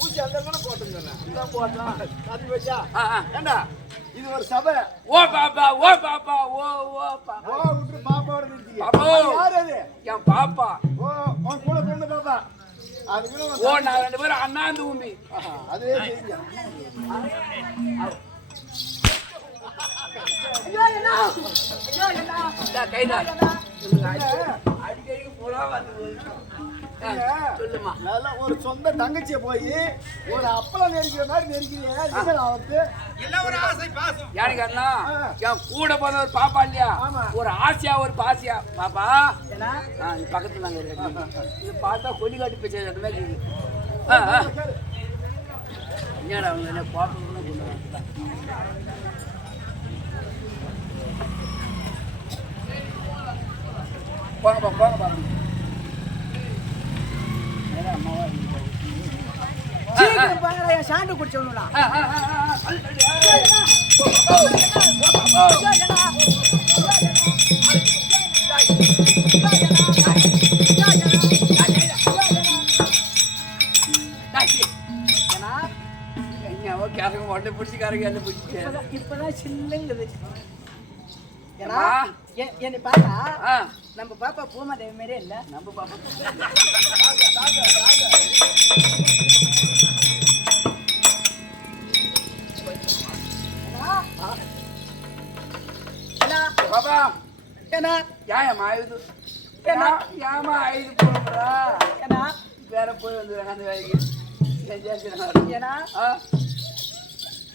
ஊசி அந்த போட்டுங்க ஏண்டா இது ஒரு சபை. ஓ பாப்பா ஓ பாப்பா ஓ ஓ பாப்பா ஓ விட்டு பாப்பாவோட நிறுத்தி. பாப்பா யார் அது? என் பாப்பா. ஓ உன் கூட பிறந்த பாப்பா. அதுக்கு ஓ நான் ரெண்டு பேரும் அண்ணாந்து உம்பி. அதுவே தெரியுங்க. ஐயோ என்ன ஐயோ என்ன கைடா அடிக்கடி போலா வந்து சொல்லுமா. நல்லா ஒரு சொந்த தங்கச்சியை போய் ஒரு அப்பளம் நெருக்கிற மாதிரி நெருக்கிறீங்க. ஒரு ஆசை பாசம் யாரு காரணா என் கூட போன ஒரு பாப்பா இல்லையா ஒரு ஆசையா ஒரு பாசியா பாப்பா பக்கத்துல நாங்க இருக்கோம். இது பார்த்தா கொடி காட்டி பேச்சு அந்த மாதிரி என்னடா அவங்க என்ன பாப்பா கொண்டு போங்கப்பா போங்கப்பா. சீக்கிரம் பாங்கடா சாண்டு குடிச்சவனுடா. ஒன்றை பிடிச்சிக்கார பாருங்க எல்லாம் போயிட்டு இப்பதான் சில்லுங்குது. ஏன்னா அம்மா. என்னை பார்த்தா ஆ நம்ம பாப்பா பூமாதேவி மாதிரியே இல்ல. நம்ம பாப்பா பாப்பா ஏன்னா ஏமா ஆயுது ஏமா ஆயுது போடுறா ஏன்னா வேற போய் வந்துடுறாங்க அந்த வேலைக்கு ஏன்னா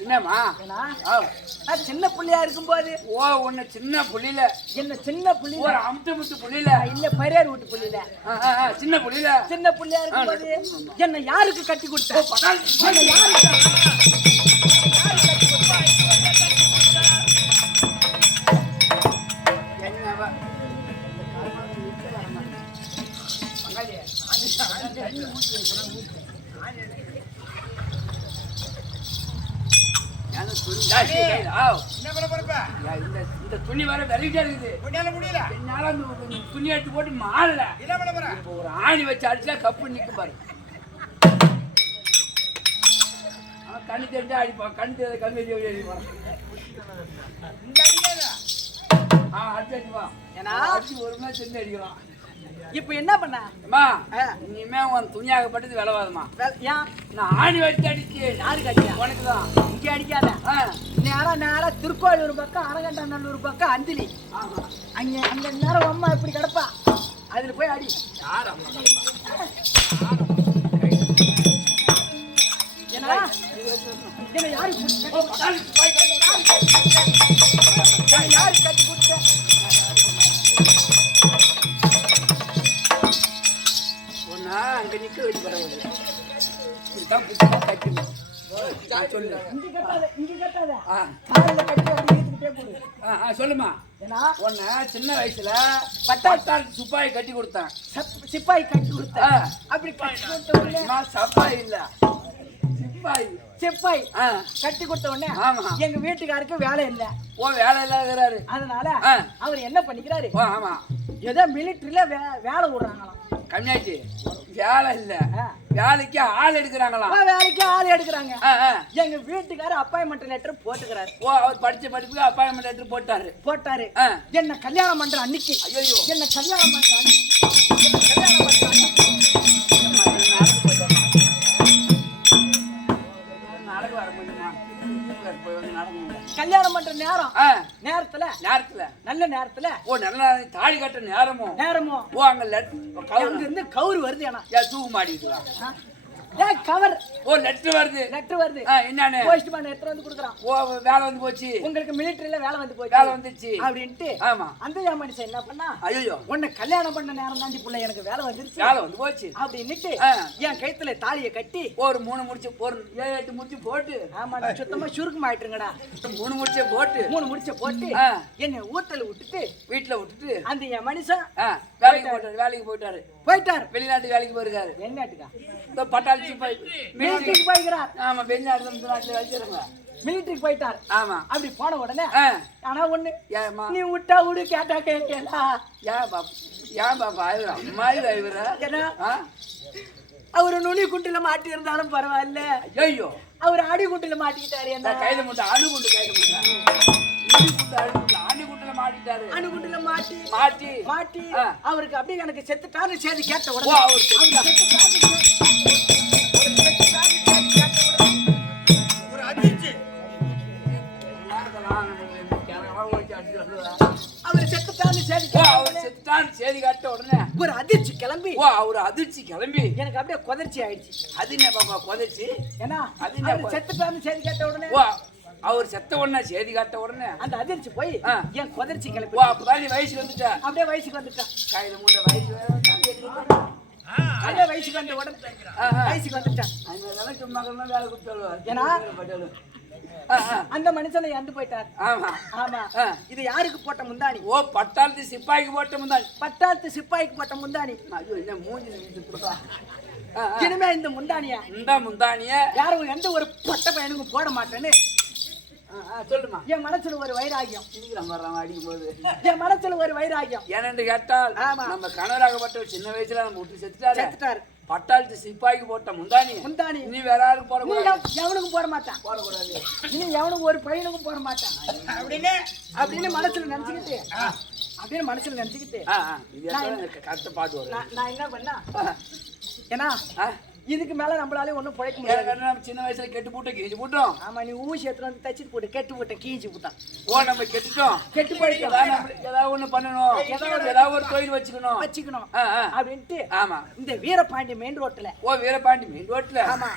என்னம்மா ஏன்னா ஆ நான் சின்ன புள்ளையா இருக்கும்போது ஓ உன்னை சின்ன புள்ளியில என்ன சின்ன புள்ளி ஒரு அமுட்டு முட்டு புள்ளியில இல்ல பரியார் வீட்டு புள்ளியில சின்ன புள்ளியில சின்ன புள்ளையா இருக்கும்போது என்ன யாருக்கு கட்டி கொடுத்த? என்ன இந்த துணி வர வெரைட்டியா இருக்குது. என்னால துணி எடுத்து போட்டு மாறல. இப்போ ஒரு ஆணி வச்சு அடிச்சா கப்பு நிக்க பாரு. கண்ணு தெரிஞ்சா அடிப்பான். கண்ணு தெரிஞ்ச கண்ணு அடிப்பான். அடிச்சு அடிப்பான். அடிச்சு ஒரு நாள் செஞ்சு அடிக்கலாம். இப்ப என்ன பண்ண? அம்மா இனிமே உன் துணியாகப்பட்டது விளவாதுமா. ஏன் நான் ஆணி வச்சு அடிச்சு யாருக்கு அடிச்சா? உனக்குதான். இங்க அடிக்காத. நேரா திருக்கோயிலூர் பக்கம் அரகண்டநல்லூர் பக்கம் அந்திலி அங்க அந்த நேரம் அம்மா இப்படி கிடப்பா, அதுல போய் அடி. யார் அம்மா ஏன்னா என்ன யாரு கட்டி கொடுத்த? ஒன்னா அங்க நிக்க வச்சு பரவாயில்ல. இதுதான் புத்தகம் கட்டணும். சொல்லு. இங்க கட்டாத காலில் கட்டி அப்படி இழுத்துக்கிட்டே போடு. சொல்லுமா. ஏன்னா உன்னை சின்ன வயசுல பட்டாள் சிப்பாய் கட்டி கொடுத்தான். சிப்பாய் கட்டி கொடுத்த. அப்படி கட்டி கொடுத்த உடனே சப்பாய் இல்ல சிப்பாய் கட்டி கொடுத்த உடனே எங்க வீட்டுக்காருக்கு வேலை இல்ல. ஓ வேலை இல்லாத அதனால அவர் என்ன பண்ணிக்கிறாரு? ஆமா ஏதோ மிலிட்டரியில வேலை விடுறாங்களாம். கம்மியாச்சு வேலை இல்ல, வேலைக்கு ஆள் எடுக்கிறாங்களாம். வேலைக்கு ஆள் எடுக்கிறாங்க. எங்க வீட்டுக்காரு அப்பாயின்மெண்ட் லெட்டர் போட்டுக்கிறாரு. ஓ அவர் படிச்ச படிப்புக்கு அப்பாயின்மெண்ட் லெட்டர் போட்டாரு. என்ன கல்யாணம் பண்ற அன்னைக்கு என்ன கல்யாணம் பண்ற கல்யாணம் பண்ற நேரத்துல நல்ல நேரத்துல ஓ நல்ல தாலி கட்ட நேரமோ ஓ அங்க இருந்து கவுரு வருது. ஏன்னா தூக்கு மாட்டிக்கலாம். கவர் ஓ லெட்டர் வருது. என்னன்னு போஸ்ட்மேன் லெட்டர் வந்து கொடுக்குறான். ஓ வேலை வந்து போச்சு, உங்களுக்கு மிலிட்டரியில வேலை வந்துச்சு அப்படின்ட்டு. ஆமா அந்த மனுஷன் என்ன பண்ணா, ஐயோ உன்னை கல்யாணம் பண்ண நேரம் தாண்டி புள்ள எனக்கு வேலை வந்துருச்சு, வேலை வந்து போச்சு அப்படின்னுட்டு என் கழுத்துல தாலியை கட்டி ஒரு 3 முடிச்சு ஒரு 7-8 முடிச்சு போட்டு. ஆமா சுத்தமா சுருக்கம் ஆயிட்டுங்கடா. 3 முடிச்ச போட்டு என்னை ஊட்டல விட்டுட்டு வீட்டுல விட்டுட்டு அந்த என் மனுஷன் வேலைக்கு போயிட்டாரு. வெளிநாட்டு வேலைக்கு போயிருக்காரு. வெளிநாட்டுக்கா? இந்த பட்டாளி மிலிட்டரிக்கு போய்க்கிறார். ஆமா வெளிநாட்டுல வச்சிருங்க. மிலிட்டரிக்கு போயிட்டார். ஆமா அப்படி போன உடனே ஆனா ஒண்ணு, ஏமா நீ விட்டா விடு கேட்டா கேட்கலா. ஏன் பாப்பா அம்மா இவரா? ஏன்னா அவரு நுனி குண்டுல மாட்டி இருந்தாலும் பரவாயில்ல. ஐயோ அவரு அடி குண்டுல மாட்டிக்கிட்டாரு. என்ன கையில முட்டை அணுகுண்டு அணுகுண்டுல மாட்டிட்டாரு. அணுகுண்டுல மாட்டி அவருக்கு அப்படியே எனக்கு செத்துட்டான்னு செய்தி கேட்ட உடனே அவர் செத்துட்டான்னு செய்தி கேட்ட உடனே ஒரு அதிர்ச்சி கிளம்பி எனக்கு அப்படியே கொதர்ச்சி ஆயிடுச்சு. அது என்ன பாப்பா கொதர்ச்சி? ஏன்னா செத்துட்டான்னு செய்தி கேட்ட உடனே அவர் செத்த உடனே செய்தி காட்ட உடனே அந்த அதிர்ச்சி போய் என் கொதர்ச்சி கிளம்பி அப்பதான் நீ வயசுக்கு வந்துட்டா. அப்படியே வயசுக்கு வந்துட்டான். கையில மூணு வயசு அப்படியே வயசுக்கு வந்த உடனே வயசுக்கு வந்துட்டான். வேலை கொடுத்தாலும் ஏன்னா அந்த மனுஷனை இறந்து போயிட்டார். ஆமா ஆமா. இது யாருக்கு போட்ட முந்தாணி? ஓ பட்டாளத்து சிப்பாய்க்கு போட்ட முந்தாணி. பட்டாளத்து சிப்பாய்க்கு போட்ட முந்தாணி. ஐயோ என்ன மூஞ்சி இனிமே இந்த முந்தானிய யாரும் எந்த ஒரு பட்ட பையனுக்கும் போட மாட்டேன்னு சொல்லுமா. என் மனசுல ஒரு வைராகியம். அடிக்கும் போது என் மனசுல ஒரு வைராகியம் ஏனென்று கேட்டால் நம்ம கணவராகப்பட்ட சின்ன வயசுல நம்ம விட்டு செத்துட்டாரு. பட்டாளத்து சிப்பாய்க்கு போட்ட முந்தானி முந்தானி நீ வேற யாருக்கு போட கூடாது. எவனுக்கும் போட மாட்டான். போடக்கூடாது. இனி எவனுக்கு ஒரு பையனுக்கும் போட மாட்டான் அப்படின்னு மனசுல நினைச்சுக்கிட்டு இது கஷ்டம் பார்த்து வரும். நான் என்ன பண்ணா ஏன்னா இதுக்கு மேல நம்மளாலே ஒண்ணும் பிழைக்க முடியாது. நம்ம சின்ன வயசுல கெட்டு போட்டு கீஞ்சு போட்டோம். ஆமா நீ ஊசி எடுத்து வந்து தச்சிட்டு போட்டு கெட்டு போட்ட கீஞ்சு போட்டான். ஓ நம்ம கெட்டுட்டோம். கெட்டு போயிட்டு ஏதாவது ஒண்ணு பண்ணணும், ஏதாவது ஒரு தொழில் வச்சுக்கணும் அப்படின்ட்டு. ஆமா இந்த வீரபாண்டி மெயின் ரோட்ல வீரபாண்டி மெயின் ரோட்ல ஆமா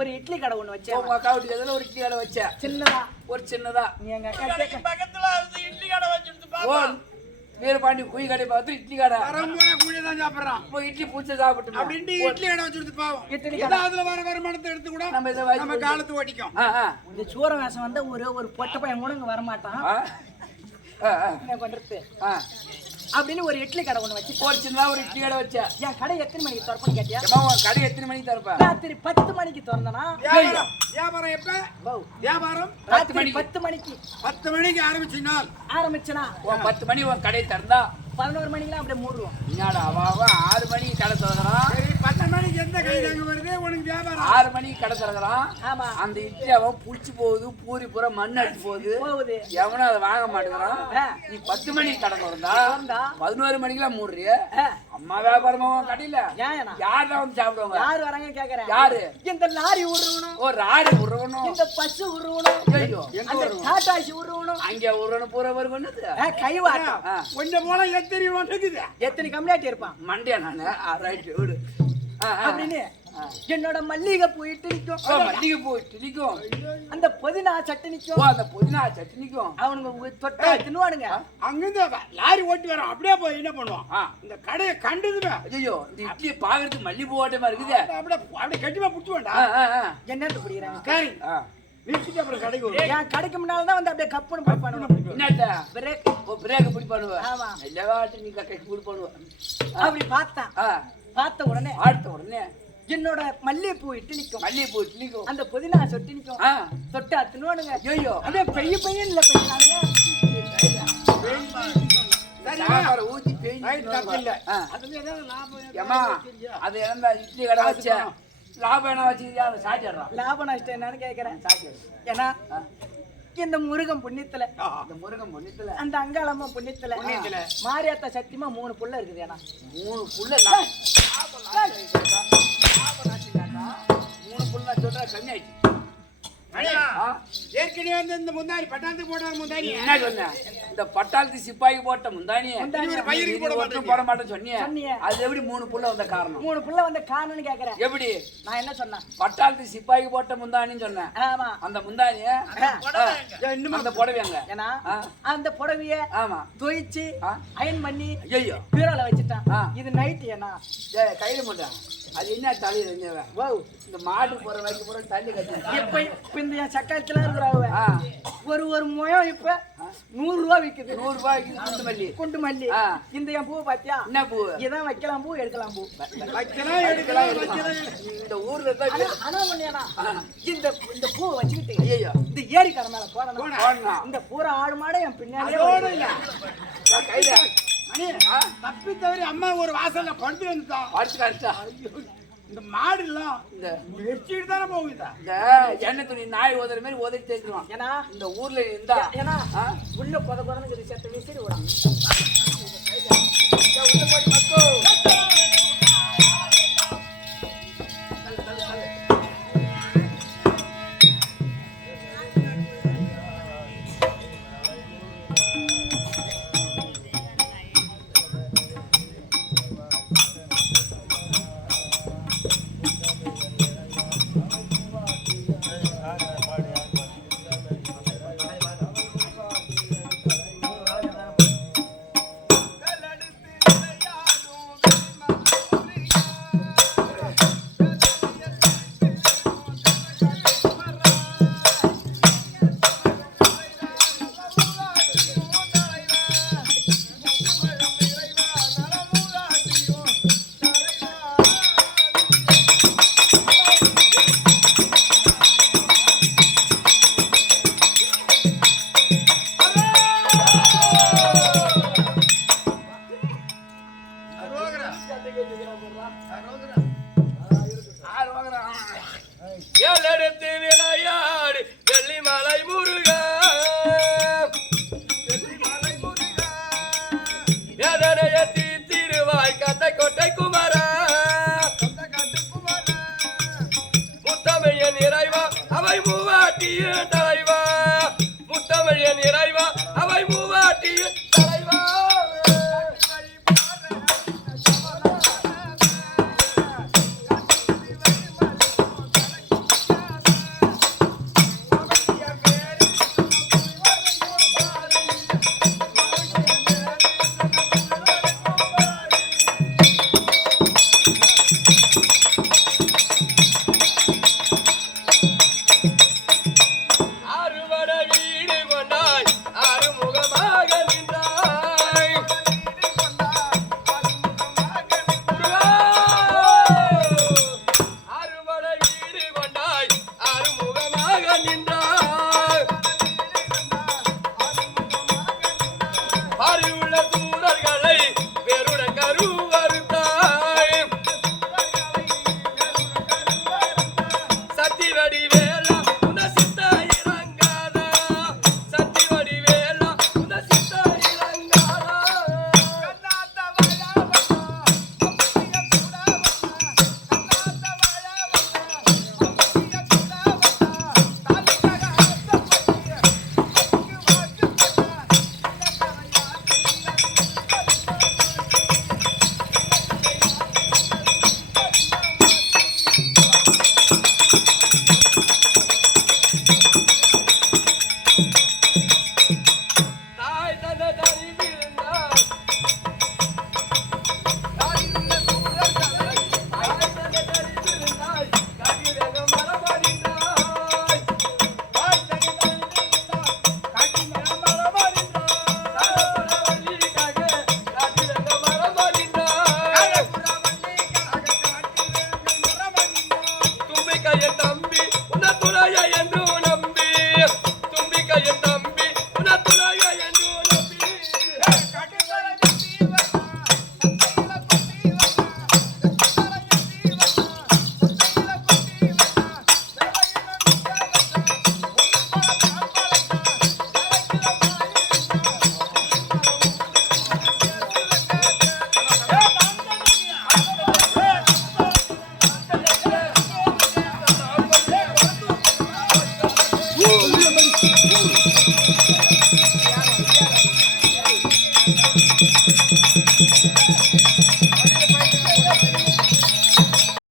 ஒரு இட்லி கடை ஒண்ணு வச்சேன். உங்க அக்கா வீட்டுக்கு எதிர ஒரு இட்லி கடை வச்சேன். சின்னதா ஒரு சின்னதா. நீ எங்க அக்கா பக்கத்துல இட்லி கடை வச்சிருந்தா வீரபாண்டி குழி கடை பார்த்து இட்லி கடை கூலி தான் சாப்பிடுறான். இப்போ இட்லி பூச்சி சாப்பிட்டு அப்படின்ட்டு இட்லி கடை வச்சிருந்து பாவம். இட்லி அதுல வர வருமானத்தை எடுத்து கூட நம்ம காலத்து ஓட்டிக்கும். இந்த சூர வேஷம் வந்தா ஒரு பொட்ட பையன் கூட இங்க வரமாட்டான். என்ன பண்றது அப்படின்னு ஒரு இட்லி கடை ஒண்ணு வச்சு ஒரு சின்னதா ஒரு இட்லி கடை வச்சேன். என் கடை எத்தனை மணிக்கு திறப்பன்னு கேட்டியா? கடை எத்தனை மணிக்கு திறப்ப? ராத்திரி 10 மணிக்கு திறந்தனா. வியாபாரம் எப்ப? வியாபாரம் 10 மணிக்கு 10 மணிக்கு ஆரம்பிச்சனா 10 மணி உன் கடை திறந்தா 11 மணிக்கெல்லாம் அப்படியே மூடுவோம். என்னடா அவ 6 மணிக்கு கடை திறக்கிறான். சரி 10 மணிக்கு எந்த கை தாங்க வருது உனக்கு வியாபாரம்? 6 மணிக்கு கடை திறக்கிறான். ஆமா அந்த இட்லி அவன் புடிச்சு போகுது, பூரி பூரா மண் அடிச்சு போகுது. எவனும் அதை வாங்க மாட்டேங்கிறான். நீ 10 மணிக்கு கடை திறந்தா 11 மணிக்கெல்லாம் மூடுறிய. அம்மா வியாபாரமா கடையில யாருதான் வந்து சாப்பிடுவாங்க? யாரு வராங்க கேக்குறேன். யாரு? இந்த லாரி உருவணும், ஒரு ராடி உருவணும், இந்த பஸ் உருவணும், அந்த டாடாசி உருவணும், அங்க உருவணும் பூரா வருவனது கைவாட்டம் கொஞ்சம் போல எத்தனை கம்யூனிட்டி இருப்பான் மண்டியா நானு. ரைட் விடு அப்படின்னு என்னோட மல்லிகை போயிட்டு நிற்கும். மல்லிகை போயிட்டு நிற்கும். அந்த புதினா சட்டு நிற்கும். அந்த புதினா சட்டு நிற்கும். அவனுங்க தொட்டா தின்னுவானுங்க. அங்கிருந்து லாரி ஓட்டி வரோம். அப்படியே போய் என்ன பண்ணுவான்? இந்த கடையை கண்டதுமே ஐயோ இந்த இட்லியை பாக்குறதுக்கு மல்லிகை ஓட்டமா இருக்குது. அப்படியே கட்டிமா புடிச்சு வேண்டாம். என்னன்னு புடிக்கிறாங்க. சரி நிறுத்திட்டு அப்புறம் கடைக்கு வரும். என் கடைக்கு முன்னால்தான் வந்து அப்படியே கப்புன்னு போய் பண்ணுவான். என்னட்ட பிரேக் பிரேக் பிடி பண்ணுவேன். ஆமா எல்லாவாட்டி நீ கக்கை பிடி பண்ணுவேன். அப்படி பார்த்த உடனே என்னோட மல்லிகைப்பூ இட்டு நிக்கும். மல்லிகைப்பூ இட்டு நிக்கும். அந்த புதினா சொட்டி நிக்கும். தொட்டு அத்துனுவானுங்க. ஐயோ அப்படியே பெய்ய இல்ல பெய்யானுங்க. ஊத்தி அது இறந்தா இட்லி கடை வச்சேன். லாபம் என்ன வச்சுக்கிறியா? அதை சாட்டிடுறான். லாபம் நஷ்டம் என்னன்னு கேட்கிறேன். ஏன்னா இந்த முருகன் புண்ணியத்துல அந்த அங்காளம்மா புண்ணியத்துல மாரியாத்தா சத்தியமா 3 புள்ள இருக்குது. ஏன்னா 3 புள்ள 3 புள்ள சொல்ற கம்மி ஆயிடுச்சு. ஏற்கனவே வந்து இந்த முந்தானி பட்டாளத்துக்கு போட்ட முந்தானி என்ன சொன்ன? இந்த பட்டாளத்து சிப்பாய்க்கு போட்ட முந்தானி போட மாட்டேன்னு சொன்னியே. அது எப்படி 3 புள்ள வந்த காரணம்? 3 புள்ள வந்த காரணம்னு கேக்குறேன். எப்படி? நான் என்ன சொன்னேன்? பட்டாளத்து சிப்பாய்க்கு போட்ட முந்தானின்னு சொன்னேன். ஆமா அந்த முந்தானிய இன்னும் அந்த புடவைங்க. ஏன்னா அந்த புடவைய ஆமா துவைச்சு அயன் பண்ணி ஐயோ பீரோல வச்சுட்டான். இது நைட் ஏன்னா கையில மாட்டான். அது என்ன தலையில இந்த மாட்டு போற வரைக்கும் போற தள்ளி கட்டி இப்ப இந்த என் சக்காத்துல இருக்கிறாங்க ஒரு முயம் இப்ப 100 ரூபாய் விக்குது. 100 ரூபாய்க்கு குண்டு மல்லி. இந்த என் பூ பாத்தியா? என்ன பூ? இதான் வைக்கலாம் பூ எடுக்கலாம் பூ வைக்கலாம் எடுக்கலாம். இந்த ஊர்ல தான் ஆனா ஒண்ணேனா இந்த பூ வச்சுக்கிட்டு ஐயோ இந்த ஏரி கடை மேல போறேன். இந்த பூரா ஆடு மாட என் பின்னாலே கையில தப்பி தவறி அம்மா ஒரு வாசல்ல படுத்து வந்துட்டா. இந்த மாடு எல்லாம் இந்த வெச்சிட்டு தானே போகுதா? இந்த எண்ணெய் துணி நாய் ஓதுற மாதிரி ஓதிட்டு தேய்ச்சிருவான். ஏன்னா இந்த ஊர்ல இருந்தா ஏன்னா உள்ள கொதன்னு செத்த விசிறி விடாம